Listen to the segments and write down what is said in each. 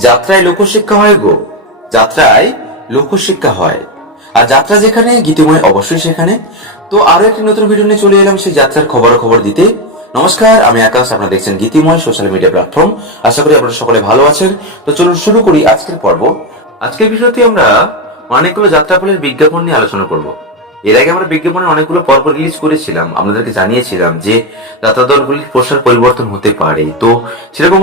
যাত্রায় লোকশিক্ষা হয় গো। যাত্রায় লোকশিক্ষা হয়। আর যাত্রা যেখানে, গীতিময় অবশ্যই সেখানে। তো আরও একটি নতুন ভিডিও নিয়ে চলে এলাম সেই যাত্রার খবর খবর দিতে। নমস্কার, আমি আকাশ, আপনারা দেখছেন গীতিময় সোশ্যাল মিডিয়া প্ল্যাটফর্ম আশা করি আপনারা সকলে ভালো আছেন। তো চলুন শুরু করি আজকের পর্ব। আজকের ভিডিওতে আমরা অনেকগুলো যাত্রাপালের বিজ্ঞাপন নিয়ে আলোচনা করব। এর আগে আমরা বিজ্ঞাপনের অনেকগুলো পর্ব রিলিজ করেছিলাম। আপনাদেরকে জানিয়েছিলাম যে যাত্রা দলগুলির পোস্টার পরিবর্তন হতে পারে। তো সেরকম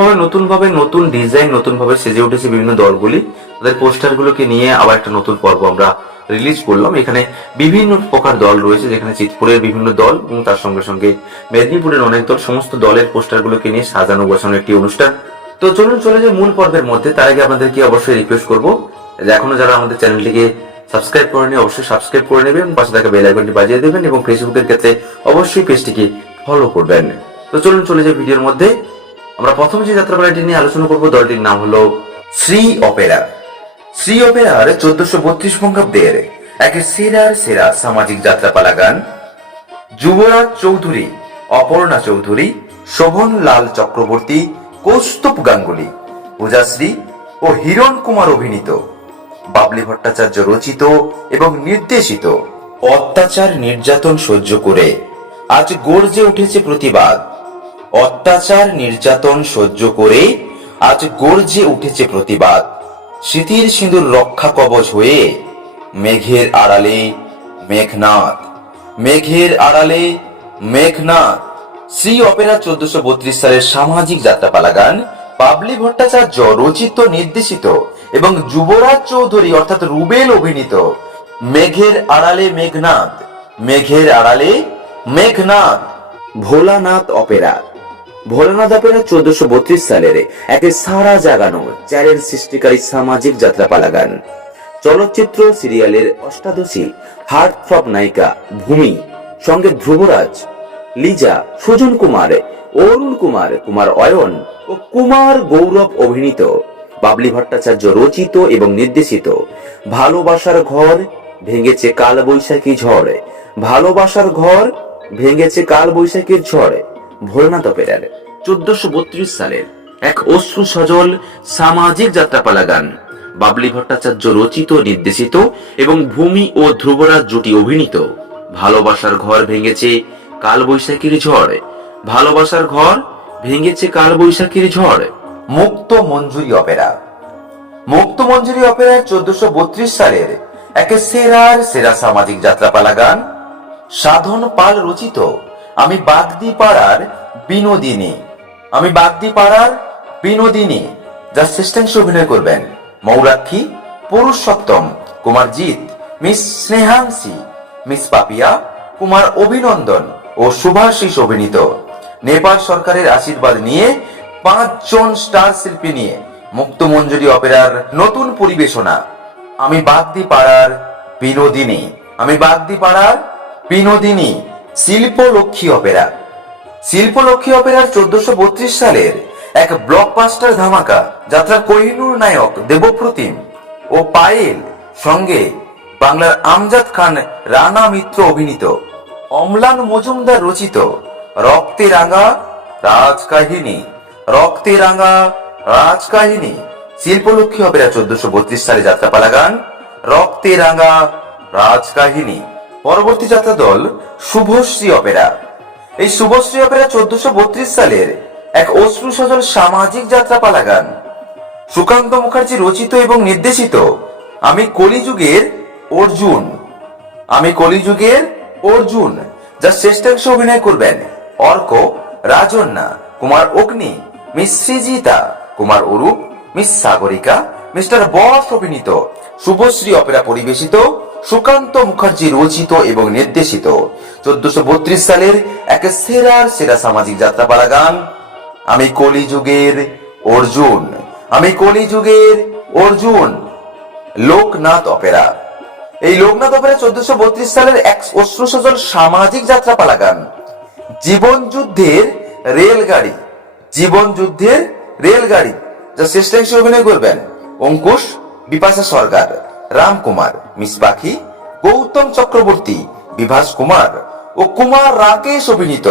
ভাবে নতুন ডিজাইন নতুন ভাবে সেজে উঠেছে বিভিন্ন দলগুলি। তাদের পোস্টার গুলোকে নিয়ে আবার একটা নতুন পর্ব আমরা রিলিজ করলাম। এখানে বিভিন্ন প্রকার দল রয়েছে, যেখানে চিতপুরের বিভিন্ন দল এবং তার সঙ্গে সঙ্গে মেদিনীপুরের অনেক দল। সমস্ত দলের পোস্টার গুলোকে নিয়ে সাজানো, গোছানো একটি অনুষ্ঠান। তো চলুন চলে যে মূল পর্বের মধ্যে। তার আগে আপনাদেরকে অবশ্যই রিকোয়েস্ট করব এখনও যারা আমাদের চ্যানেলটিকে সাবস্ক্রাইব করেনি অবশ্যই সাবস্ক্রাইব করে নেবেন, পাশে থাকা বেল আইকনটি বাজিয়ে দেবেন এবং ফেসবুকের ক্ষেত্রে অবশ্যই পেজটিকে ফলো করবেন। তো চলুন চলে যাই ভিডিওর মধ্যে। আমরা প্রথম যে যাত্রাপালাটি নিয়ে আলোচনা করব, দলটির নাম হলো শ্রী অপেরা। শ্রী অপেরার চোদ্দশো বত্রিশ বঙ্গাব্দের এক সেরার সেরা সামাজিক যাত্রাপালা গান যুবরাজ চৌধুরী, অপর্ণা চৌধুরী শোভন লাল চক্রবর্তী, কৌস্তব গাঙ্গুলি, পূজাশ্রী ও হিরণ কুমার অভিনীত। বাবলি ভট্টাচার্য রচিত এবং নির্দেশিত। অত্যাচার নির্যাতন সহ্য করে আজ গর্জে উঠেছে প্রতিবাদ। অত্যাচার নির্যাতন সহ্য করে আজ গর্জে উঠেছে প্রতিবাদ। শীতির সিঁদুর রক্ষা কবচ হয়ে মেঘের আড়ালে মেঘনাথ মেঘের আড়ালে মেঘনাথ শ্রী অপেরা চোদ্দশো বত্রিশ সালের সামাজিক যাত্রাপালা গান পাবলি ভট্টাচার্য রচিত, নির্দেশিত। এবং যুবরাজ চৌধুরী, অর্থাৎ রুবেল অভিনীত মেঘের আড়ালে মেঘনাথ মেঘের আড়ালে মেঘনাথ ভোলানাথ অপেরা। ভোলানাথ অপেরা চোদ্দশো বত্রিশ সালের এক সারা জাগানো চ্যালেঞ্জ সৃষ্টিকারী সামাজিক যাত্রাপালা গান চলচ্চিত্র, সিরিয়ালের অষ্টাদশী, হার্ট থ্রব নায়িকা ভূমি, সঙ্গে ধ্রুবরাজ, লিজা, সুজন কুমার, অরুণ কুমার কুমার অয়ন ও কুমার গৌরব অভিনীত বাবলি ভট্টাচার্য রচিত এবং নির্দেশিত। ভালোবাসার ঘর ভেঙেছে কাল বৈশাখী ঝড়। ভালোবাসার ঘর ভেঙেছে কাল বৈশাখীর ঝড়। ভোলনাথ অপেরার চোদ্দশো বত্রিশ সালের এক অশ্রু সজল সামাজিক যাত্রাপালা গান। বাবলি ভট্টাচার্য রচিত, নির্দেশিত এবং ভূমি ও ধ্রুবরাজ জুটি অভিনীত। ভালোবাসার ঘর ভেঙেছে কাল বৈশাখীর ঝড়। ভালোবাসার ঘর ভেঙেছে কাল বৈশাখীর ঝড়। মুক্ত মঞ্জুরি অপেরা। মুক্ত মঞ্জুরি অপেরার চোদ্দশো বত্রিশ সালের এক সেরার সেরা সামাজিক যাত্রাপালা গান, সাধন পাল রচিত আমি বাগদি পাড়ার বিনোদিনী। আমি বাগদি পাড়ার বিনোদিনী যা শ্রেষ্ঠাংশে অভিনয় করবেন মৌরাক্ষী পুরুষোত্তম কুমার জিৎ, মিস স্নেহাংশী, মিস পাপিয়া, কুমার অভিনন্দন ও শুভাশিস অভিনীত। নেপাল সরকারের আশীর্বাদ নিয়ে পাঁচজন স্টার শিল্পী নিয়ে মুক্ত মঞ্জুরি অপেরার নতুন পরিবেশনা। আমি বাগদি পাড়ার বিনোদিনী। আমি বাগদি পাড়ার বিনোদিনী শিল্প লক্ষ্মী অপেরা। শিল্পলক্ষ্মী অপেরার চোদ্দশো বত্রিশ সালের এক ব্লকবাস্টার ধামাকা যাত্রা কোহিনুর নায়ক দেবপ্রতিম ও পায়েল সঙ্গে বাংলার আমজাদ খান রানা মিত্র অভিনীত অম্লান মজুমদার রচিত রক্তে রাঙা রাজকাহিনী। রক্তে রাঙা রাজকাহিনী, শিল্পলক্ষ্মী অপেরা চোদ্দশো বত্রিশ সালে যাত্রাপালা গান রক্তে রাঙা রাজকাহিনী। পরবর্তী যাত্রা দল শুভশ্রী অপেরা। এই শুভশ্রী অপেরা চোদ্দশো বত্রিশ সালের এক অশ্রু সজল সামাজিক যাত্রাপালা গান। সুকান্ত মুখার্জি রচিত এবং নির্দেশিত আমি কলিযুগের অর্জুন। আমি কলিযুগের অর্জুন, যা শ্রেষ্ঠাংশ অভিনয় করবেন Arka Rajanya Kumar Agni. Miss Srijita Kumar Arup, miss Sagarika, mister boss অভিনীত, শুভশ্রী অপেরা পরিবেশিত, সুকান্ত মুখার্জি রচিত এবং নির্দেশিত, চোদ্দশো বত্রিশ সালের এক সেরার সেরা সামাজিক যাত্রাপালা গান, আমি কলিযুগের অর্জুন, আমি কলিযুগের অর্জুন, লোকনাথ অপেরা। এই লোকনাথ অপেরা চোদ্দশো বত্রিশ সালের এক অশ্রুসজল সামাজিক যাত্রাপালা গান, জীবন যুদ্ধের রেলগাড়ি। জীবন যুদ্ধের রেলগাড়ি, যা শ্রেষ্ঠাংশে অভিনয় করবেন, অঙ্কুশ বিপাশা সরকার রামকুমার মিস পাখি, গৌতম চক্রবর্তী, বিভাস কুমার ও কুমার রাকেশ অভিনীত।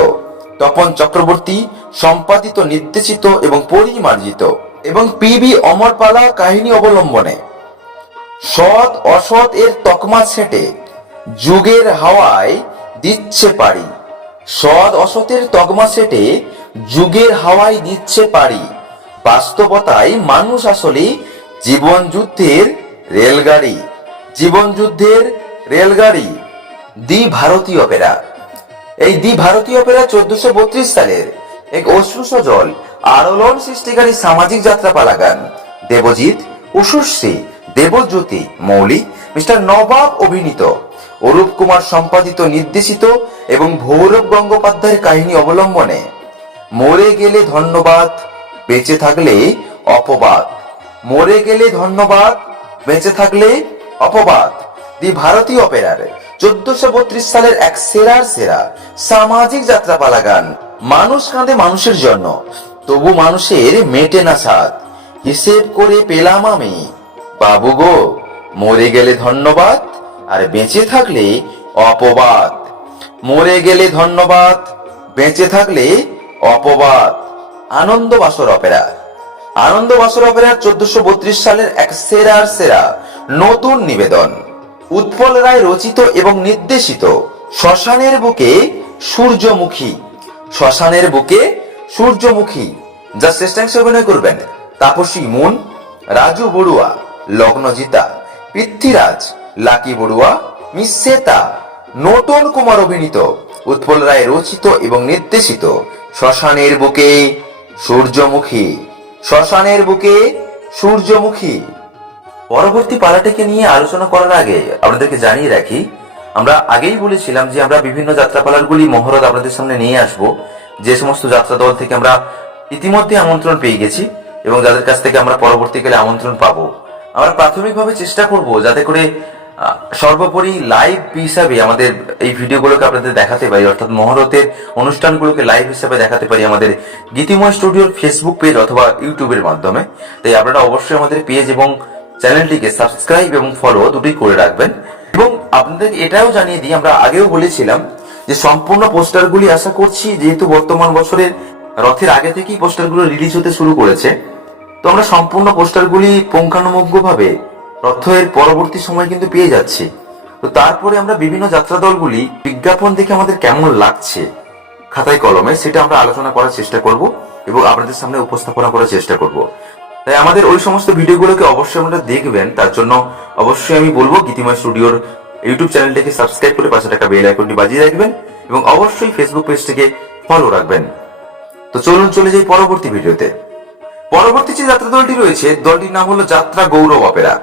তপন চক্রবর্তী সম্পাদিত, নির্দেশিত এবং পরিমার্জিত এবং পিবি অমরপালা কাহিনী অবলম্বনে। সৎ, অসৎ এর তকমা ছেটে, যুগের হাওয়ায় দিচ্ছে পারি সৎ, অসতের তকমা ছেটে যুগের হাওয়ায় দিচ্ছে পারি বাস্তবতায় মানুষ আসলে জীবন যুদ্ধের রেলগাড়ি। জীবন যুদ্ধের রেলগাড়ি। দি ভারতীয় অপেরা। এই দি ভারতীয় অপেরা চোদ্দশো বত্রিশ সালের এক অশ্রু সজল আলোড়ন সৃষ্টিকারী সামাজিক যাত্রা পালাগান দেবজিৎ উষশ্রী দেবজ্যোতি, মৌলিক, মিস্টার নবাব অভিনীত। অরূপ কুমার সম্পাদিত নির্দেশিত এবং ভৌরব গঙ্গোপাধ্যায়ের কাহিনী অবলম্বনে মরে গেলে ধন্যবাদ, বেঁচে থাকলে অপবাদ। মরে গেলে ধন্যবাদ, বেঁচে থাকলে অপবাদ। দি ভারতীয় অপেরার চোদ্দশো বত্রিশ সালের এক সেরার সেরা সামাজিক যাত্রাপালা গান মানুষ কাঁদে মানুষের জন্য। তবু মানুষের মেটে না সাদ হিসেব করে পেলাম আমি, বাবু গো, মরে গেলে ধন্যবাদ আর বেঁচে থাকলে অপবাদ। মরে গেলে ধন্যবাদ, বেঁচে থাকলে অপবাদ। আনন্দ বাসর অপেরা। আনন্দ বাসর অপেরার চোদ্দশো বত্রিশ সালের এক সেরার সেরা, নতুন নিবেদন। উৎপল রায় রচিত এবং নির্দেশিত শ্মশানের বুকে সূর্যমুখী। শ্মশানের বুকে সূর্যমুখী। যা শ্রেষ্ঠাংশে অভিনয় করবেন Tapasi Moon, Raju Barua, Lagnajita, Prithviraj, Lucky Barua miss Shweta Naton Kumar অভিনীত। উৎপল রায় রচিত এবং নির্দেশিত শ্মশানের বুকে সূর্যমুখী, শ্মশানের বুকে সূর্যমুখী। পরবর্তী পালাটিকে নিয়ে আলোচনা করার আগে আপনাদেরকে জানিয়ে রাখি, আমরা আগেই বলেছিলাম যে আমরা বিভিন্ন যাত্রাপালারগুলি মহরত আপনাদের সামনে নিয়ে আসব। যে সমস্ত যাত্রা দল থেকে আমরা ইতিমধ্যে আমন্ত্রণ পেয়ে গেছি এবং যাদের কাছ থেকে আমরা পরবর্তীকালে আমন্ত্রণ পাবো। আমরা প্রাথমিকভাবে চেষ্টা করব যাতে করে সর্বোপরি লাইভ হিসাবে আমাদের এই ভিডিওগুলোকে আপনাদের দেখাতে পারি, অর্থাৎ মহরতের অনুষ্ঠানগুলোকে লাইভ হিসাবে দেখাতে পারি আমাদের গীতিময় স্টুডিওর ফেসবুক পেজ অথবা ইউটিউবের মাধ্যমে। তাই আপনারা অবশ্যই আমাদের পেজ এবং চ্যানেলটিকে সাবস্ক্রাইব এবং ফলো দুটোই করে রাখবেন। এবং আপনাদের এটাও জানিয়ে দিই, আমরা আগেও বলেছিলাম যে সম্পূর্ণ পোস্টারগুলি আশা করছি যেহেতু বর্তমান বছরের রথের আগে থেকেই পোস্টারগুলো রিলিজ হতে শুরু করেছে, তো আমরা সম্পূর্ণ পোস্টারগুলি পুঙ্খানুপুঙ্খভাবে রথের পরবর্তী সময় কিন্তু পেয়ে যাচ্ছি। তো তারপরে আমরা বিভিন্ন যাত্রা দলগুলি বিজ্ঞাপন দেখে আমাদের কেমন লাগছে খাতায় কলমে, সেটা আমরা আলোচনা করার চেষ্টা করব এবং আপনাদের সামনে উপস্থাপনা করার চেষ্টা করব। তাই আমাদের ওই সমস্ত ভিডিওগুলোকে অবশ্যই আপনারা দেখবেন। তার জন্য অবশ্যই আমি বলব গীতিময় স্টুডিওর ইউটিউব চ্যানেলটিকে সাবস্ক্রাইব করে পাশে টাকা বেল আইকনটি বাজিয়ে রাখবেন এবং অবশ্যই ফেসবুক পেজটিকে ফলো রাখবেন। তো চলুন চলে যাই পরবর্তী ভিডিওতে। পরবর্তী যে যাত্রা দলটি রয়েছে, দলটির নাম হলো যাত্রা গৌরব অপেরা।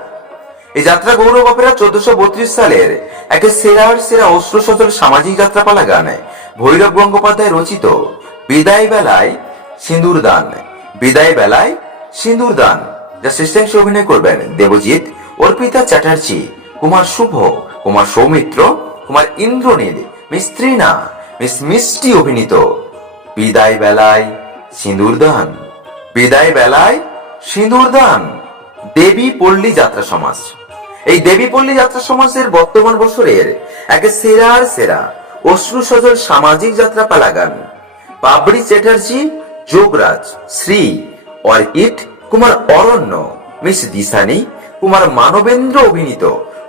এই যাত্রা গৌরব অপেরা চোদ্দশো বত্রিশ সালের একে সেরার সেরা অস্ত্র সচল সামাজিক যাত্রাপালা গানে ভৈরব গঙ্গোপাধ্যায় রচিত বিদায় বেলায় সিঁদুর দান। বিদায় বেলায় সিঁদুর দান, যা শ্রেষ্ঠাংশে অভিনয় করবেন দেবজিৎ, অর্পিতা চ্যাটার্জি, কুমার শুভ, কুমার সৌমিত্র, কুমার ইন্দ্রনীল, মিস ত্রিনা, মিস মিষ্টি অভিনীত বিদায় বেলায় সিঁদুর দান। বিদায় বেলায় সিঁদুর দান। দেবী পল্লী যাত্রা সমাজ। এই দেবীপল্লী যাত্রা সমাজের বর্তমান বছরের একে সেরার সেরা অশ্রু সজল সামাজিক যাত্রা পালাগান। বাবরি চ্যাটার্জি, যোগরাজ, শ্রী অর্কিড কুমার অরণ্য, মিস দিশানি, কুমার মানবেন্দ্র অভিনীত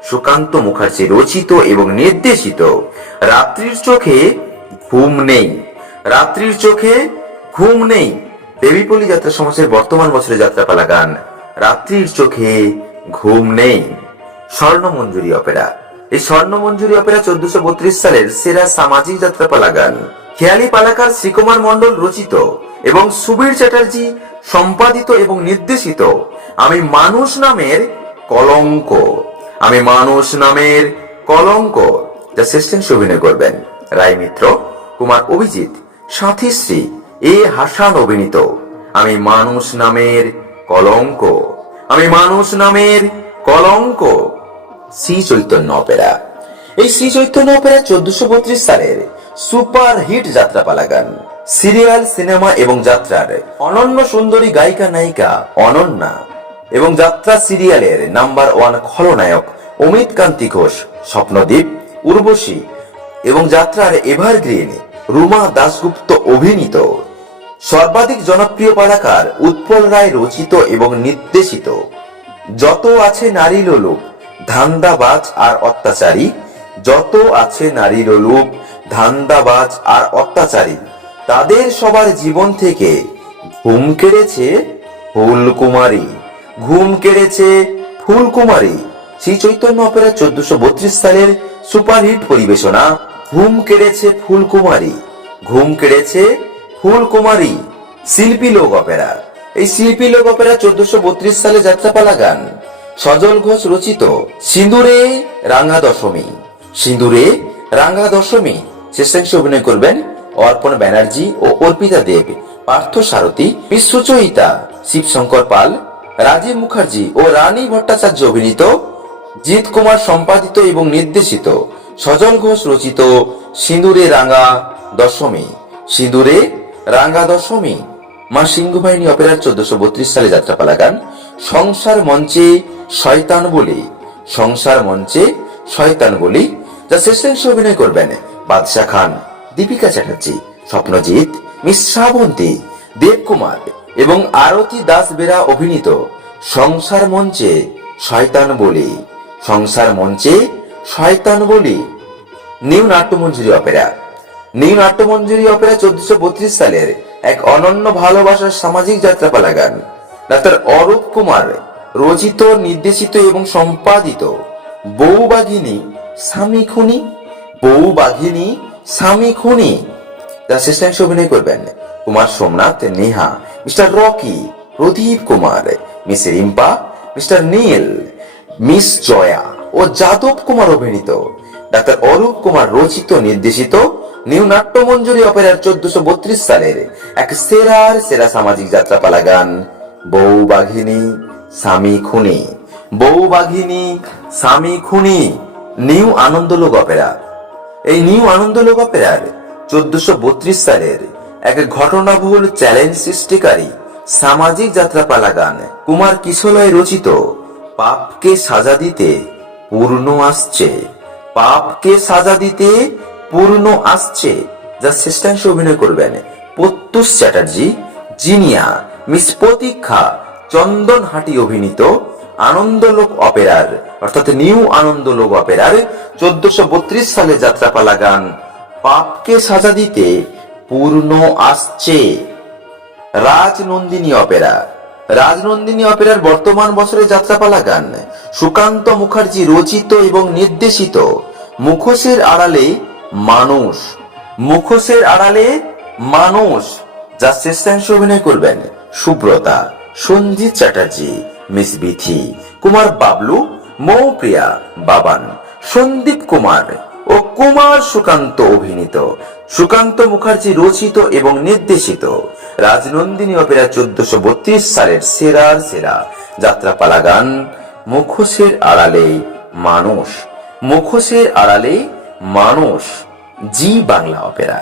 সুকান্ত মুখার্জি রচিত এবং নির্দেশিত রাত্রির চোখে ঘুম নেই। রাত্রির চোখে ঘুম নেই। দেবীপল্লী যাত্রা সমাজের বর্তমান বছরের যাত্রাপালা গান রাত্রির চোখে ঘুম নেই। স্বর্ণ মঞ্জুরি অপেরা। এই স্বর্ণ মঞ্জুরি অপেরা চোদ্দশো বত্রিশ সালের সেরা সামাজিক যাত্রাপালা গান। খেয়ালি পালাকার শ্রীকুমার মন্ডল রচিত এবং সুবীর চ্যাটার্জি সম্পাদিত এবং নির্দেশিত আমি মানুষ নামের কলঙ্ক। আমি মানুষ নামের কলঙ্ক। যা শ্রেষ্ঠ অভিনয় করবেন। রায় মিত্র, কুমার অভিজিৎ সাথীশ্রী এ হাসান অভিনীত। আমি মানুষ নামের কলঙ্ক। আমি মানুষ নামের কলঙ্ক। শ্রী চৈতন্য অপেরা। এই শ্রী চৈতন্য অপেরা চোদ্দশো বত্রিশ সালের সুপার হিট যাত্রাপালা গান সিরিয়াল, সিনেমা এবং যাত্রার অনন্য সুন্দরী গায়িকা নায়িকা অনন্যা এবং যাত্রা সিরিয়ালের নাম্বার ওয়ান খলনায়ক অমিত কান্তি ঘোষ, স্বপ্নদীপ উর্বশী এবং যাত্রার এভারগ্রিন রুমা দাশগুপ্ত অভিনীত সর্বাধিক জনপ্রিয় পালাকার উৎপল রায় রচিত এবং নির্দেশিত। যত আছে নারী লোলুপ ধান্দাবাজ আর অত্যাচারী, যত আছে নারী লোলুপ ধান্দাবাজ আর অত্যাচারী, তাদের সবার জীবন থেকে ঘুম কেড়েছে ফুলকুমারী। ঘুম কেড়েছে ফুলকুমারী। শ্রী চৈতন্য অপেরা চোদ্দশো বত্রিশ সালের সুপারহিট পরিবেশনা, ঘুম কেড়েছে ফুলকুমারী। ঘুম কেড়েছে ফুলকুমারী, শিল্পী লোক অপেরা। এই শিল্পী লোক অপেরা চোদ্দশো বত্রিশ সালে যাত্রাপালা গান। সজল ঘোষ রচিত সিঁদুরে রাঙা দশমী। সিঁদুরে রাঙা দশমী। শেষাংশে অভিনয় করবেন অর্পণ ব্যানার্জি ও অর্পিতা দেব। পার্থ সারথী বিশ্বচয়িতা শিবশঙ্কর পাল, রাজীব মুখার্জি ও রানী ভট্টাচার্য অভিনীত জিৎ কুমার সম্পাদিত এবং নির্দেশিত সজল ঘোষ রচিত সিঁদুরে রাঙা দশমী। সিঁদুরে রাঙা দশমী। মা সিংহবাহিনী অপেরার চোদ্দশো বত্রিশ সালে যাত্রাপালা গান। সংসার মঞ্চে শয়তান বলি, সংসার মঞ্চে শয়তান বলি, যা শেষাংশে অভিনয় করবেন, বাদশাহ খান, দীপিকা চ্যাটার্জি, স্বপ্নজিৎ, মিস শ্রাবন্তী দেবকুমার এবং আরতি দাস বেরা অভিনীত সংসার মঞ্চে শয়তান বলি, সংসার মঞ্চে শয়তান বলি। New Natyamanjuri opera. New Natyamanjuri opera চোদ্দশো বত্রিশ সালের এক অনন্য ভালোবাসার সামাজিক যাত্রাপালা গান। ডাক্তার অরূপ কুমার রচিত, নির্দেশিত এবং সম্পাদিত বউ বাঘিনী, স্বামী খুনি, বউ বাঘিনী, স্বামী খুনি। যা শেষাংশ অভিনয় করবেন Kumar Somnath, Neha, mister Rocky, Pradip Kumar, miss Rimpa, mister Neel, miss Jaya ও যাদব কুমার অভিনীত। ডাক্তার অরূপ কুমার রচিত, নির্দেশিত নিউ নাট্যমঞ্জুরি অপেরার চোদ্দশো বত্রিশ সালের এক সেরার, সেরা সামাজিক যাত্রাপালা গান। বউ বাঘিনী। স্বামী খুনি। বউ বাঘিনী, স্বামী খুনি, নিউ আনন্দলোক অপেরা। এই নিউ আনন্দলোক অপেরার চোদ্দশো বত্রিশ সালের এক ঘটনাবহুল চ্যালেঞ্জ সৃষ্টিকারী সামাজিক যাত্রাপালা গান কুমার কিশলয় রচিত, পাপকে সাজা দিতে পূর্ণ আসছে। পাপকে সাজা দিতে পূর্ণ আসছে, যা শ্রেষ্ঠাংশ অভিনয় করবেন প্রত্যুষ চ্যাটার্জি, জিনিয়া, মিস প্রতীক্ষা চন্দন হাটি অভিনীত আনন্দলোক অপেরার, অর্থাৎ নিউ আনন্দলোক অপেরার চোদ্দশো বত্রিশ সালে যাত্রাপালা গান পাপকে সাজা দিতে পূর্ণ আসছে। রাজনন্দিনী অপেরা। রাজনন্দিনী অপেরার বর্তমান বছরের যাত্রাপালা গান সুকান্ত মুখার্জি রচিত এবং নির্দেশিত। মুখোশের আড়ালে মানুষ। মুখোশের আড়ালে মানুষ, যা শেষাংশ অভিনয় করবেন সুব্রতা। সঞ্জিত চ্যাটার্জি, মিস বিথি, কুমার বাবলু, মৌপ্রিয়া বাবান, সন্দীপ কুমার ও কুমার সুকান্ত অভিনীত। সুকান্ত মুখার্জি রচিত এবং নির্দেশিত রাজনন্দিনী অপেরা চোদ্দশো বত্রিশ সালের সেরার সেরা যাত্রাপালা গান, মুখোশের আড়ালে মানুষ, মুখোশের আড়ালে মানুষ, জি বাংলা অপেরা।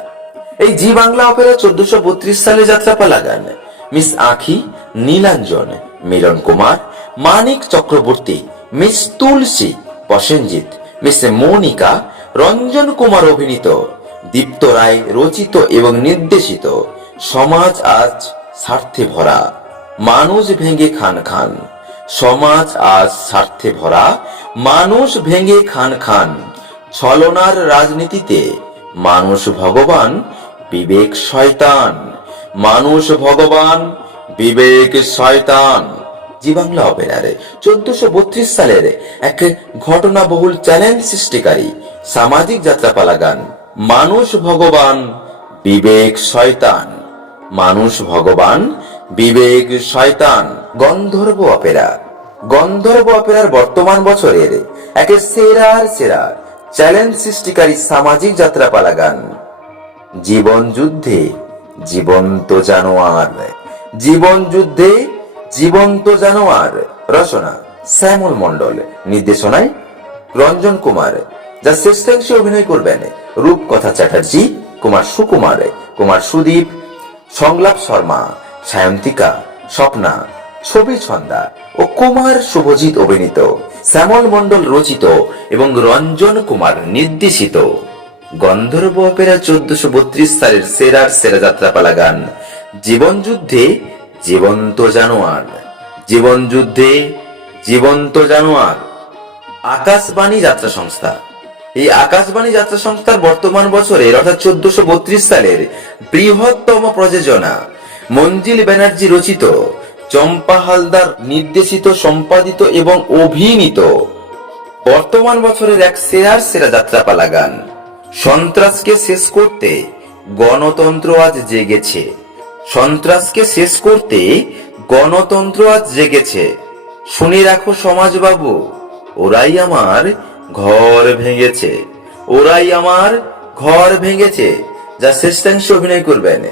এই জি বাংলা অপেরা চোদ্দশো বত্রিশ সালে যাত্রাপালা গান, miss Akhi Nilanjan, Milan Kumar, Manik Chakraborty, miss Tulsi Prosenjit miss Monica Ranjan Kumar অভিনীত, দীপ্ত রায় রচিত এবং নির্দেশিত, সমাজ আজ স্বার্থে ভরা, মানুষ ভেঙে খান খান, সমাজ আজ স্বার্থে ভরা, মানুষ ভেঙে খান খান, ছলনার রাজনীতিতে মানুষ ভগবান, বিবেক শয়তান, মানুষ ভগবান বিবেক শয়তান। জি বাংলা অপেরারে, চোদ্দশো বত্রিশ সালের এক ঘটনাবহুল চ্যালেঞ্জ সৃষ্টিকারী সামাজিক যাত্রাপালা গান মানুষ ভগবান, বিবেক শয়তান। মানুষ ভগবান, বিবেক শয়তান। গন্ধর্ব অপেরা, গন্ধর্ব অপেরার বর্তমান বছরের এক সেরার সেরা চ্যালেঞ্জ সৃষ্টিকারী সামাজিক যাত্রাপালা গান জীবন যুদ্ধে জীবন্ত জানোয়ার। জীবন যুদ্ধে জীবন্ত জানোয়ার রচনা শ্যামল মণ্ডল, নির্দেশনায় রঞ্জন কুমার, যা শ্রেষ্ঠাংশে অভিনয় করবেন রূপকথা চ্যাটার্জি কুমার সুকুমার, কুমার সুদীপ, সংলাপ শর্মা, সায়ন্তিকা, স্বপ্না, ছবি ছন্দা ও কুমার শুভজিৎ অভিনীত শ্যামল মণ্ডল রচিত এবং রঞ্জন কুমার নির্দেশিত। গন্ধর্ব অপেরা চোদ্দশো বত্রিশ সালের সেরার সেরা যাত্রাপালা গান জীবন যুদ্ধে জীবন্ত জানোয়ার। জীবন যুদ্ধে জীবন্ত জানোয়ার। আকাশবাণী যাত্রা সংস্থা। এই আকাশবাণী যাত্রা সংস্থার বর্তমান বছরের, অর্থাৎ চোদ্দশো বত্রিশ সালের বৃহত্তম প্রযোজনা মঞ্জিল ব্যানার্জি রচিত, চম্পা হালদার নির্দেশিত, সম্পাদিত এবং অভিনীত। বর্তমান বছরের এক সেরার সেরা যাত্রাপালা গান। সন্ত্রাসকে শেষ করতে গণতন্ত্র আজ জেগেছে। সন্ত্রাসকে শেষ করতে গণতন্ত্র আজ জেগেছে। শুনে রাখো সমাজবাবু, ওরাই আমার ঘর ভেঙেছে। ওরাই আমার ঘর ভেঙেছে, যা শ্রেষ্ঠাংশে অভিনয় করবেন।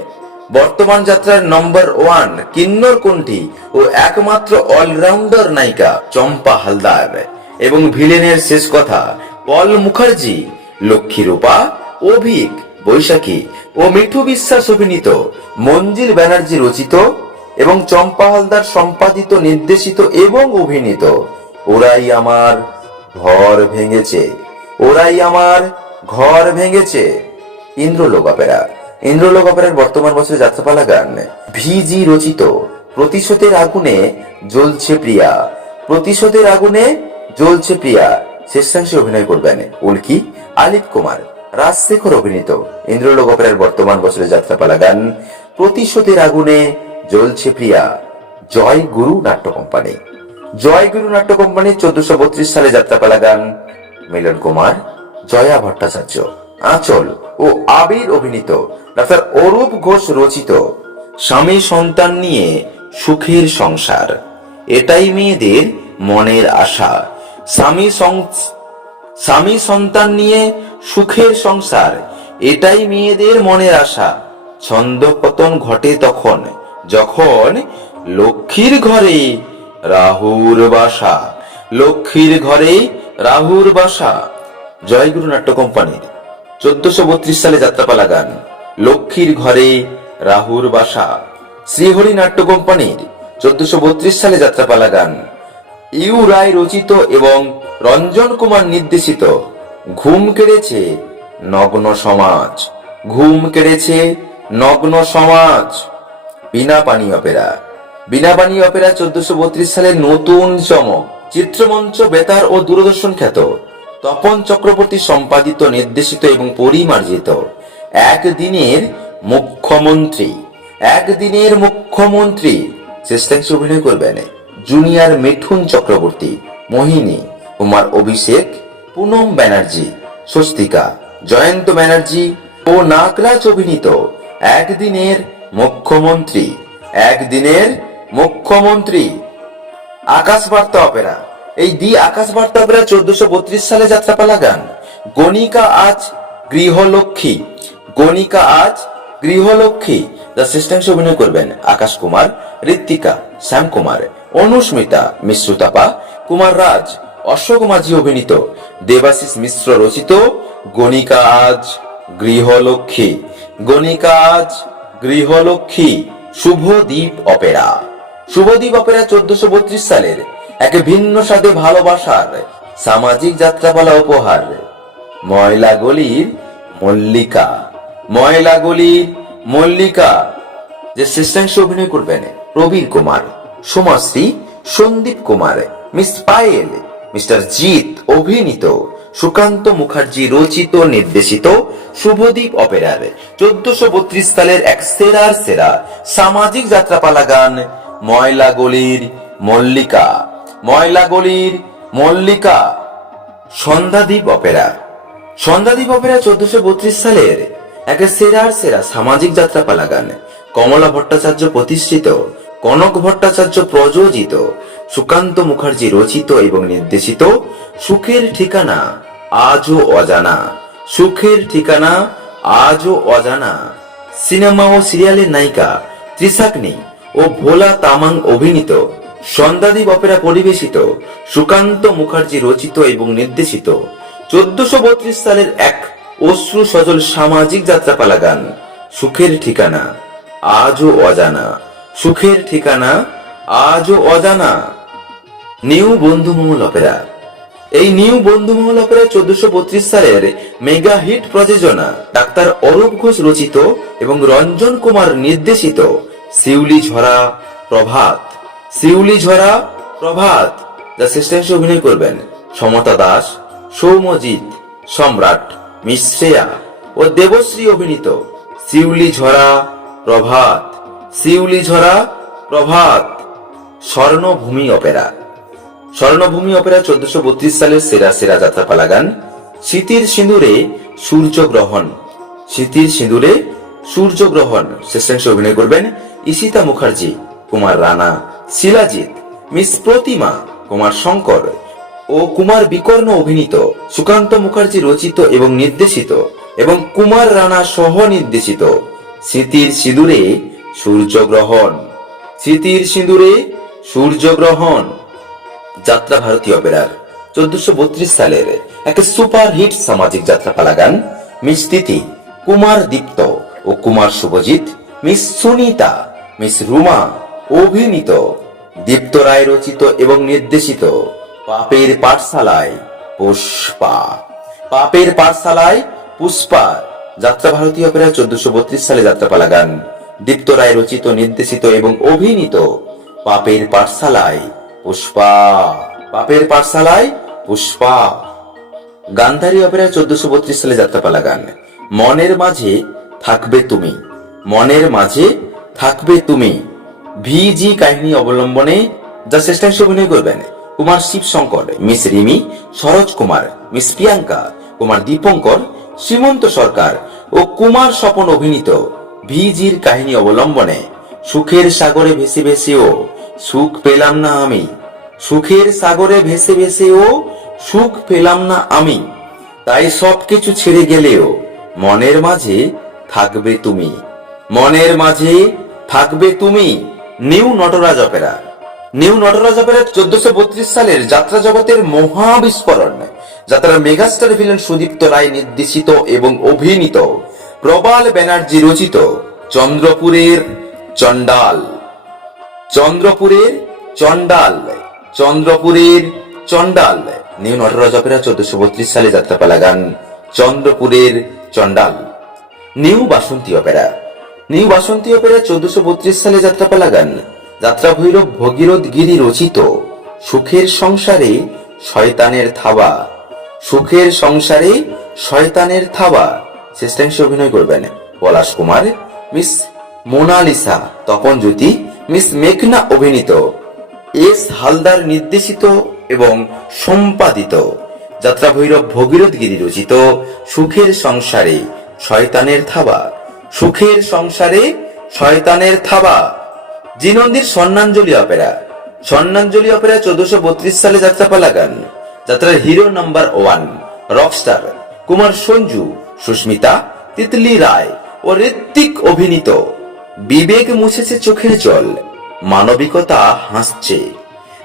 বর্তমান যাত্রার নম্বর ওয়ান কিন্নর কণ্ঠী ও একমাত্র অলরাউন্ডার নায়িকা চম্পা হালদার। এবং ভিলেনের শেষ কথা, পল মুখার্জি লক্ষ্মী রূপা অভিক, বৈশাখী ও মিঠু বিশ্বাস অভিনীত মঞ্জিল ব্যানার্জি রচিত এবং চম্পা হালদার সম্পাদিত, নির্দেশিত এবং অভিনীত, ওরাই আমার ঘর ভেঙেছে, ওরাই আমার ঘর ভেঙেছে। ইন্দ্রলোক অপেরা ইন্দ্রলোক অপেরার বর্তমান বছরের যাত্রাপালা গান। ভিজি রচিত, প্রতিশোধের আগুনে জ্বলছে প্রিয়া। প্রতিশোধের আগুনে জ্বলছে প্রিয়া। শেষাংশে অভিনয় করবেন উল্কি আলিপ কুমার। রাজশেখর অভিনীত। ইন্দ্রলোক অপেরার বর্তমান বছরের যাত্রাপালা গান প্রতিশোধের আগুনে জ্বলছে প্রিয়া। জয় গুরু নাট্য কোম্পানি। জয় গুরু নাট্য কোম্পানির চোদ্দশো বত্রিশ সালে যাত্রাপালা গান মিলন কুমার, জয়া ভট্টাচার্য। আঁচল ও আবির অভিনীত। ডাক্তার অরূপ ঘোষ রচিত। স্বামী সন্তান নিয়ে সুখের সংসার। এটাই মেয়েদের মনের আশা। স্বামী স্বামী সন্তান নিয়ে সুখের সংসার, এটাই মেয়েদের মনের আশা। ছন্দ পতন ঘটে তখন, যখন লক্ষ্মীর ঘরে রাহুর বাসা। লক্ষ্মীর ঘরে রাহুর বাসা। জয়গুরু নাট্য কোম্পানির চোদ্দশো বত্রিশ সালে যাত্রাপালা গান, লক্ষ্মীর ঘরে রাহুর বাসা। শ্রীহরি নাট্য কোম্পানির চোদ্দশো বত্রিশ সালে যাত্রাপালা গান। ইউ রায় রচিত এবং রঞ্জন কুমার নির্দেশিত। ঘুম কেড়েছে নগ্ন সমাজ। ঘুম কেড়েছে নগ্ন সমাজ। বিনা পানি অপেরা। বিনা পানি অপেরা চোদ্দশো বত্রিশ সালের নতুন চমক। চিত্রমঞ্চ বেতার ও দূরদর্শন খ্যাত। তপন চক্রবর্তী সম্পাদিত, নির্দেশিত এবং পরিমার্জিত। একদিনের মুখ্যমন্ত্রী। একদিনের মুখ্যমন্ত্রী। শ্রেষ্ঠাংশে অভিনয় করবেন। জুনিয়র মিঠুন চক্রবর্তী, মোহিনী, কুমার অভিষেক পুনম ব্যানার্জি, স্বস্তিকা, জয়ন্ত ব্যানার্জি ও নাগরাজ অভিনীত একদিনের মুখ্যমন্ত্রী একদিনের মুখ্যমন্ত্রী। আকাশ বার্তা অপেরা। এই দি আকাশ বার্তা অপেরা চোদ্দশো বত্রিশ সালে যাত্রাপালা গান। গণিকা আজ গৃহলক্ষ্মী। গণিকা আজ গৃহলক্ষ্মী। যা শ্রেষ্ঠাংশ অভিনয় করবেন আকাশ কুমার, ঋত্বিকা, শ্যাম কুমার, অনুস্মিতা মিশ্রতাপা কুমার রাজ। অশোক মাঝি অভিনীত দেবাশিস মিশ্র রচিত গণিকা আজ গৃহলক্ষ্মী। গণিকা আজ গৃহলক্ষ্মী শুভদ্বীপ অপেরা। শুভদ্বীপ অপেরা চোদ্দশো বত্রিশ সালের এক ভিন্ন স্বাদে ভালোবাসার সামাজিক যাত্রাপালা উপহার। ময়লা গলির মল্লিকা, ময়লা গলির মল্লিকা। যে শ্রেষ্ঠাংশে অভিনয় করবেন প্রবীর কুমার, সোমাশ্রী, সন্দীপ কুমার, মিস পায়েল। মিস্টার জিৎ অভিনীত সুকান্ত মুখার্জি রচিত, নির্দেশিত শুভদ্বীপ অপেরার চোদ্দশো বত্রিশ সালের এক সেরার সেরা সামাজিক যাত্রাপালা গান ময়লা গলির মল্লিকা, ময়লা গলির মল্লিকা সন্ধ্যাদ্বীপ অপেরা। সন্ধ্যাদ্বীপ অপেরা চোদ্দশো বত্রিশ সালের এক সেরার সেরা সামাজিক যাত্রাপালা গান কমলা ভট্টাচার্য প্রতিষ্ঠিত কনক ভট্টাচার্য প্রযোজিত, সুকান্ত মুখার্জি রচিত এবং নির্দেশিত সুখের ঠিকানা আজও অজানা। সুখের ঠিকানা আজও অজানা। সিনেমা ও সিরিয়ালের নায়িকা ত্রিশাগ্নি ও ভোলা তামাং অভিনীত সন্ধ্যাদ্বীপ অপেরা পরিবেশিত, সুকান্ত মুখার্জি রচিত এবং নির্দেশিত চোদ্দশো বত্রিশ সালের এক অশ্রু সজল সামাজিক যাত্রাপালা গান, সুখের ঠিকানা আজও অজানা। সুখের ঠিকানা আজও অজানা নিউ বন্ধুমহল অপেরা। এই নিউ বন্ধুমহল অপেরা চোদ্দশো বত্রিশ সালের মেগা হিট প্রযোজনা ডাক্তার অরূপ ঘোষ রচিত এবং রঞ্জন কুমার নির্দেশিত। শিউলি ঝরা, প্রভাত। শিউলি ঝরা, প্রভাত। যা শ্রেষ্ঠাংশে অভিনয় করবেন সমতা দাস সৌমজিৎ সম্রাট মিশ্রেয়া ও দেবশ্রী অভিনীত শিউলি ঝরা, প্রভাত। শিউলি ঝরা প্রভাত, স্বর্ণভূমি অপেরা। স্বর্ণভূমি অপেরা চোদ্দশো বত্রিশ সালের সেরা সেরা যাত্রাপালা গান শীতের সিঁদুরে সূর্যগ্রহণ। শীতের সিঁদুরে সূর্যগ্রহণ। শেষাংশে অভিনয় করবেন ঈশিতা মুখার্জি, কুমার রানা, শিলাজিৎ, মিস প্রতিমা, কুমার শঙ্কর ও কুমার বিকর্ণ অভিনীত সুকান্ত মুখার্জি রচিত এবং নির্দেশিত এবং কুমার রানা সহ নির্দেশিত স্মৃতির সিঁদুরে সূর্যগ্রহণ। স্মৃতির সিঁদুরে সূর্যগ্রহণ। যাত্রা ভারতী অপেরার চোদ্দশো বত্রিশ সালের এক সুপার হিট সামাজিক যাত্রাপালা গান মিস তিথি, কুমার দীপ্ত ও কুমার শুভজিৎ, মিস সুনিতা, মিস রুমা অভিনীত দীপ্ত রায় রচিত এবং নির্দেশিত পাপের পাঠশালায় পুষ্পা। পাপের পাঠশালায় পুষ্পা। যাত্রা ভারতী অপেরা চোদ্দশো বত্রিশ সালে যাত্রাপালা গান দীপ্ত রায় রচিত, নির্দেশিত এবং অভিনীত পাপের পাঠশালায় পুষ্পা। পাপের পাঠশালায় পুষ্পা। গান্ধারী অপেরা চোদ্দশো বত্রিশ সালে যাত্রাপালা গান। মনের মাঝে থাকবে তুমি। মনের মাঝে থাকবে তুমি। ভিজি কাহিনী অবলম্বনে যা শ্রেষ্ঠাংশ অভিনয় করবেন কুমার শিব শঙ্কর মিস রিমি, সরোজ কুমার, মিস প্রিয়াঙ্কা, কুমার দীপঙ্কর, শ্রীমন্ত সরকার ও কুমার স্বপন অভিনীত ভিজির কাহিনী অবলম্বনে সুখের সাগরে ভেসে ভেসেও সুখ পেলাম না আমি। সুখের সাগরে ভেসে ভেসেও সুখ পেলাম না আমি। তাই সবকিছু ছেড়ে গেলেও মনের মাঝে থাকবে তুমি। মনের মাঝে থাকবে তুমি, new Natraj opera. New Natraj opera চোদ্দশো বত্রিশ সালের যাত্রা জগতের মহাবিস্ফোরণ, যাত্রার মেগাস্টার ভিলেন সুদীপ্ত রায় নির্দেশিত এবং অভিনীত প্রবাল ব্যানার্জি রচিত চন্দ্রপুরের চণ্ডাল। চন্দ্রপুরের চণ্ডাল। চন্দ্রপুরের চণ্ডাল। নিউ নটরাজ অপেরা চোদ্দশো বত্রিশ সালে যাত্রাপালা গান চন্দ্রপুরের চণ্ডাল। New Basanti opera. New Basanti opera চোদ্দশো বত্রিশ সালে যাত্রাপালা গান। যাত্রা ভৈরব ভগীরথ গিরি রচিত সুখের সংসারে শয়তানের থাবা। সুখের সংসারে শয়তানের থাবা। শ্রেষ্ঠাংশে অভিনয় করবেন পলাশ কুমার, মিস মোনালিসা, তপন জ্যোতি, মিস মেঘনা অভিনীত, এস হালদার নির্দেশিত এবং সম্পাদিত, যাত্রা ভৈরব ভগীরথ গিরি রচিত, সুখের সংসারে শয়তানের থাবা, সুখের সংসারে শয়তানের থাবা। জিনন্দির স্বর্ণাঞ্জলি অপেরা স্বর্ণাঞ্জলি অপেরা চোদ্দশো বত্রিশ সালে যাত্রাপালা গান, যাত্রার hero number one rockstar Kumar Sanju Susmita, Titli Roy ও ঋত্বিক অভিনীত। বিবেক মুছেছে চোখের জল, মানবিকতা হাসছে।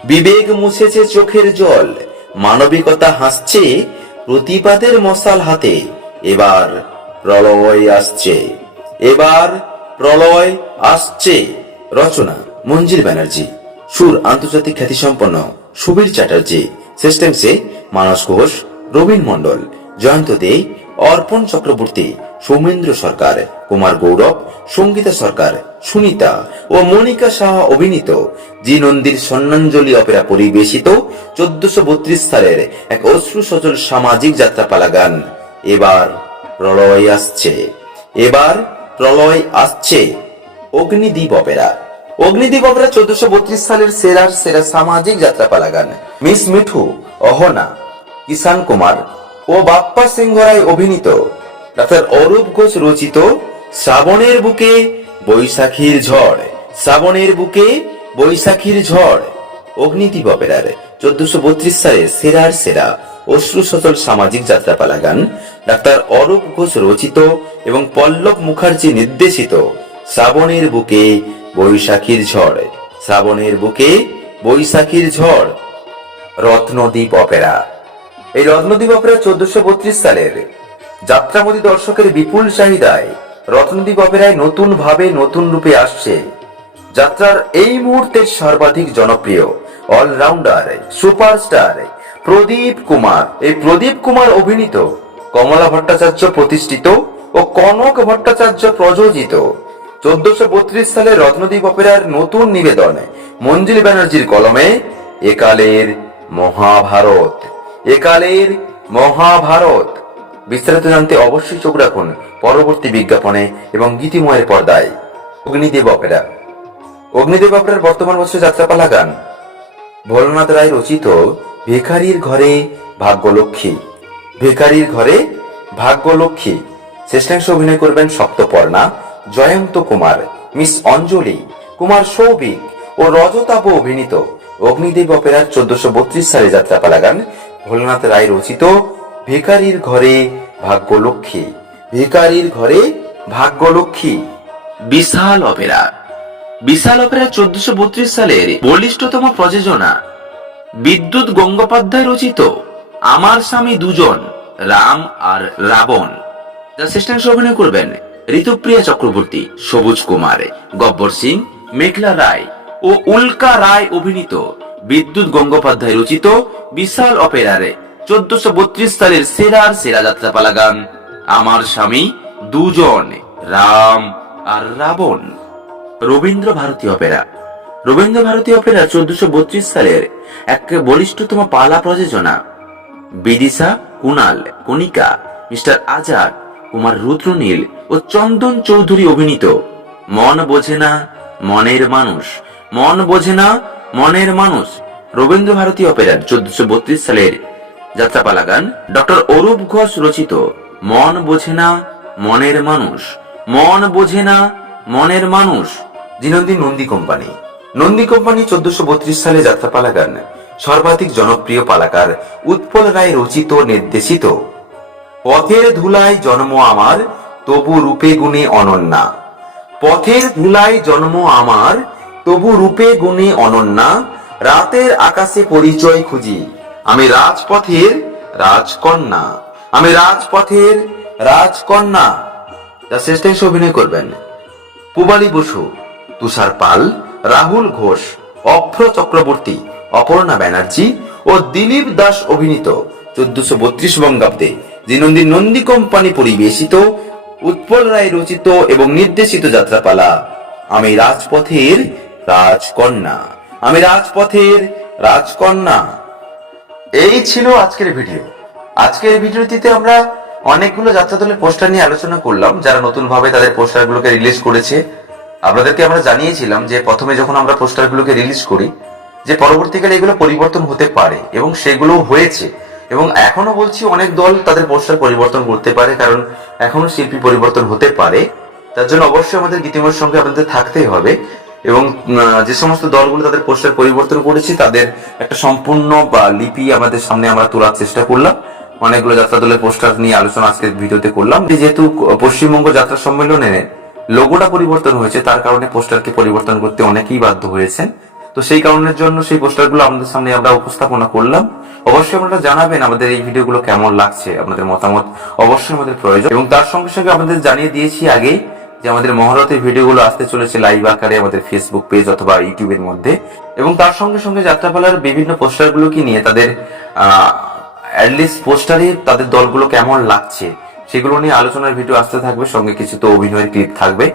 বিবেক মুছেছে চোখের জল, মানবিকতা হাসছে, প্রতিবাদের মশাল হাতে। এবার প্রলয় আসছে, এবার প্রলয় আসছে। রচনা, মঞ্জির ব্যানার্জি। সুর, আন্তর্জাতিক খ্যাতিসম্পন্ন সুবীর চ্যাটার্জি। সিস্টেমসে মানস ঘোষ, রবীন মণ্ডল, জয়ন্ত দে অর্পণ চক্রবর্তী, সৌমেন্দ্র সরকার, কুমার গৌরব, সঙ্গীতা সরকার, সুনিতা ও মনিকা সাহা অভিনীত জি নন্দীর স্বর্ণাঞ্জলি অপেরা পরিবেশিত চোদ্দশো বত্রিশ সালের এক অশ্রু সজল সামাজিক যাত্রাপালা গান। এবার প্রলয় আসছে। এবার প্রলয় আসছে অগ্নিদ্বীপ অপেরা। অগ্নিদ্বীপ অপেরা চোদ্দশো বত্রিশ সালের সেরার সেরা সামাজিক যাত্রাপালা গান। মিস মিঠু, অহনা কিষান কুমার ও বাপ্পা সিংহ রায় অভিনীত। ডাক্তার অরূপ ঘোষ রচিত শ্রাবণের বুকে বৈশাখীর ঝড়। শ্রাবণের বুকে বৈশাখীর ঝড়। অগ্নিদ্বীপ অপেরার চোদ্দশো বত্রিশ সালে সেরার সেরা অশ্রু সচল সামাজিক যাত্রাপালা গান ডাক্তার অরূপ ঘোষ রচিত এবং পল্লব মুখার্জি নির্দেশিত শ্রাবণের বুকে বৈশাখীর ঝড়। শ্রাবণের বুকে বৈশাখীর ঝড়। রত্নদ্বীপ অপেরা। এই রত্নদ্বীপ অপেরা চোদ্দশো বত্রিশ সালের যাত্রামোদী দর্শকের বিপুল চাহিদায় রত্নদ্বীপ অপেরায় নতুন ভাবে নতুন রূপে আসছে। যাত্রার এই মুহূর্তের সর্বাধিক জনপ্রিয় অলরাউন্ডার সুপারস্টার প্রদীপ কুমার। এই প্রদীপ কুমার অভিনীত কমলা ভট্টাচার্য প্রতিষ্ঠিত ও কনক ভট্টাচার্য প্রযোজিত চোদ্দশো বত্রিশ সালে রত্নদ্বীপ অপেরার নতুন নিবেদন মঞ্জিল ব্যানার্জির কলমে, একালের মহাভারত। একালের মহাভারত। বিস্তারিত জানতে অবশ্যই চোখ রাখুন পরবর্তী বিজ্ঞাপনে এবং গীতিময়ের পর্দায়। অগ্নিদেব অপেরা। অগ্নিদেব অপেরার বর্তমান বছর যাত্রাপালা গান। ভোলনাথ রায় রচিত ভিখারির ঘরে ভাগ্যলক্ষ্মী। ভিখারির ঘরে ভাগ্যলক্ষ্মী। শ্রেষ্ঠাংশ অভিনয় করবেন সপ্তপর্ণা, জয়ন্ত কুমার, মিস অঞ্জলি, কুমার সৌভিক ও রজতাব অভিনীত অগ্নিদেব অপেরার চোদ্দশো বত্রিশ সালে যাত্রাপালা গান ভোলনাথ রায় রচিত ভিখারির ঘরে ভাগ্যলক্ষ্মী। ভিখারির ঘরে ভাগ্যলক্ষ্মী। বিশাল অপেরা। বিশাল অপেরা চোদ্দশো বত্রিশ সালের বলিষ্ঠতম প্রযোজনা। বিদ্যুৎ গঙ্গোপাধ্যায় রচিত আমার স্বামী দুজন, রাম আর রাবণ। যা শ্রেষ্ঠাংশ অভিনয় করবেন ঋতুপ্রিয়া চক্রবর্তী, সবুজ কুমার, গব্বর সিং, মেঘলা রায় ও উল্কা রায় অভিনীত বিদ্যুৎ গঙ্গোপাধ্যায় রচিত বিশাল অপেরারে চোদ্দশো বত্রিশ সালের সেরার সেরা যাত্রাপালা গান। আমার স্বামী দুজন, রাম আর রাবণ। রবীন্দ্র ভারতী অপেরা। রবীন্দ্র ভারতী অপেরা চোদ্দশো বত্রিশ সালের এক বলিষ্ঠতম পালা প্রযোজনা। বিদিশা কুনাল কণিকা, মিস্টার আজাদ, কুমার রুদ্রনীল ও চন্দন চৌধুরী অভিনীত। মন বোঝে না মনের মানুষ। মন বোঝে না মনের মানুষ রবীন্দ্র ভারতী অপেরার চোদ্দশো বত্রিশ সালের যাত্রাপালা গান ডক্টর অরূপ ঘোষ রচিত মন বোঝে না মনের মানুষ, মন বোঝে না মনের মানুষ জিনন্দি নন্দী কোম্পানি। নন্দী কোম্পানি চোদ্দশো বত্রিশ সালে যাত্রাপালা গান সর্বাধিক জনপ্রিয় পালাকার উৎপল রায় রচিত, নির্দেশিত। পথের ধুলায় জন্ম আমার, তবু রূপে গুণে অনন্যা। পথের ধুলায় জন্ম আমার তবু রূপে গুণে অনন্যা, রাতের আকাশে পরিচয় খুঁজি। আমি রাজপথের রাজকন্যা। আমি রাজপথের রাজকন্যা। যা শ্রেষ্ঠ অভিনয় করবেন পুবালি বসু, তুষার পাল, রাহুল ঘোষ, অভ্র চক্রবর্তী, অপর্ণা ব্যানার্জি ও দিলীপ দাস অভিনীত চোদ্দশো বত্রিশ বঙ্গাব্দে জিনন্দি নন্দী কোম্পানি পরিবেশিত, উৎপল রায় রচিত এবং নির্দেশিত যাত্রাপালা। আমি রাজপথের রাজকন্যা। আমি রাজপথের রাজকন্যা। এই ছিল আজকের ভিডিও। আজকের ভিডিওটিতে আমরা অনেকগুলো যাত্রা দলের পোস্টার নিয়ে আলোচনা করলাম, যারা নতুন ভাবে তাদের পোস্টারগুলোকে রিলিজ করেছে। আপনাদেরকে আমরা জানিয়েছিলাম যে প্রথমে যখন আমরা পোস্টারগুলোকে রিলিজ করি, যে পরবর্তীকালে এগুলো পরিবর্তন হতে পারে এবং সেগুলো হয়েছে। এবং এখনও বলছি অনেক দল তাদের পোস্টার পরিবর্তন করতে পারে, কারণ এখনও শিল্পী পরিবর্তন হতে পারে। তার জন্য অবশ্যই আমাদের গীতিময়ের সঙ্গে আপনাদের থাকতেই হবে। এবং যে সমস্ত দলগুলো তাদের পোস্টার পরিবর্তন করেছে, তাদের একটা সম্পূর্ণ, বা, লিপি আমাদের সামনে আমরা তোলার চেষ্টা করলাম। অনেকগুলো যাত্রা দলের পোস্টার নিয়ে আলোচনা আজকের ভিডিওতে করলাম। যেহেতু পশ্চিমবঙ্গ যাত্রা সম্মেলনে লোগোটা পরিবর্তন হয়েছে, তার কারণে পোস্টারকে পরিবর্তন করতে অনেকেই বাধ্য হয়েছেন। তো সেই কারণের জন্য সেই পোস্টারগুলো আমাদের সামনে আমরা উপস্থাপনা করলাম। অবশ্যই আপনারা জানাবেন আমাদের এই ভিডিওগুলো কেমন লাগছে, আপনাদের মতামত অবশ্যই আমাদের প্রয়োজন। এবং তার সঙ্গে সঙ্গে আমাদের জানিয়ে দিয়েছি আগে যে আমাদের মহারতের ভিডিওগুলো আসতে চলেছে লাইভ আকারে আমাদের ফেসবুক পেজ অথবা ইউটিউবের মধ্যে। এবং তার সঙ্গে সঙ্গে যাত্রাপালার বিভিন্ন পোস্টারগুলোকে নিয়ে তাদের অ্যাটলিস্ট পোস্টারে তাদের দলগুলো কেমন লাগছে, সেগুলো নিয়ে আলোচনার ভিডিও আসতে থাকবে, সঙ্গে কিছু তো অভিনয়ের ক্লিপ থাকবে।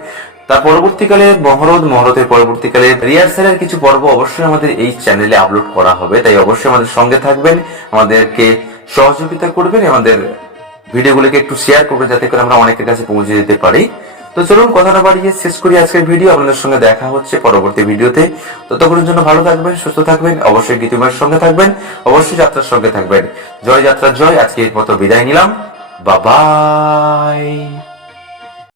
তার পরবর্তীকালে মহরত মহরতের পরবর্তীকালে রিহার্সালের কিছু পর্ব অবশ্যই আমাদের এই চ্যানেলে আপলোড করা হবে। তাই অবশ্যই আমাদের সঙ্গে থাকবেন, আমাদেরকে সহযোগিতা করবেন, আমাদের ভিডিওগুলোকে একটু শেয়ার করবেন, যাতে করে আমরা অনেকের কাছে পৌঁছে দিতে পারি। তো চলুন কথাটা বাড়িয়ে শেষ করি আজকের ভিডিও। আপনাদের সঙ্গে দেখা হচ্ছে পরবর্তী ভিডিওতে। ততক্ষণের জন্য ভালো থাকবেন, সুস্থ থাকবেন, অবশ্যই গীতিময়ের সঙ্গে থাকবেন, অবশ্যই যাত্রার সঙ্গে থাকবেন। জয় যাত্রা জয়, আজকে এর মতো বিদায় নিলাম। বাবাই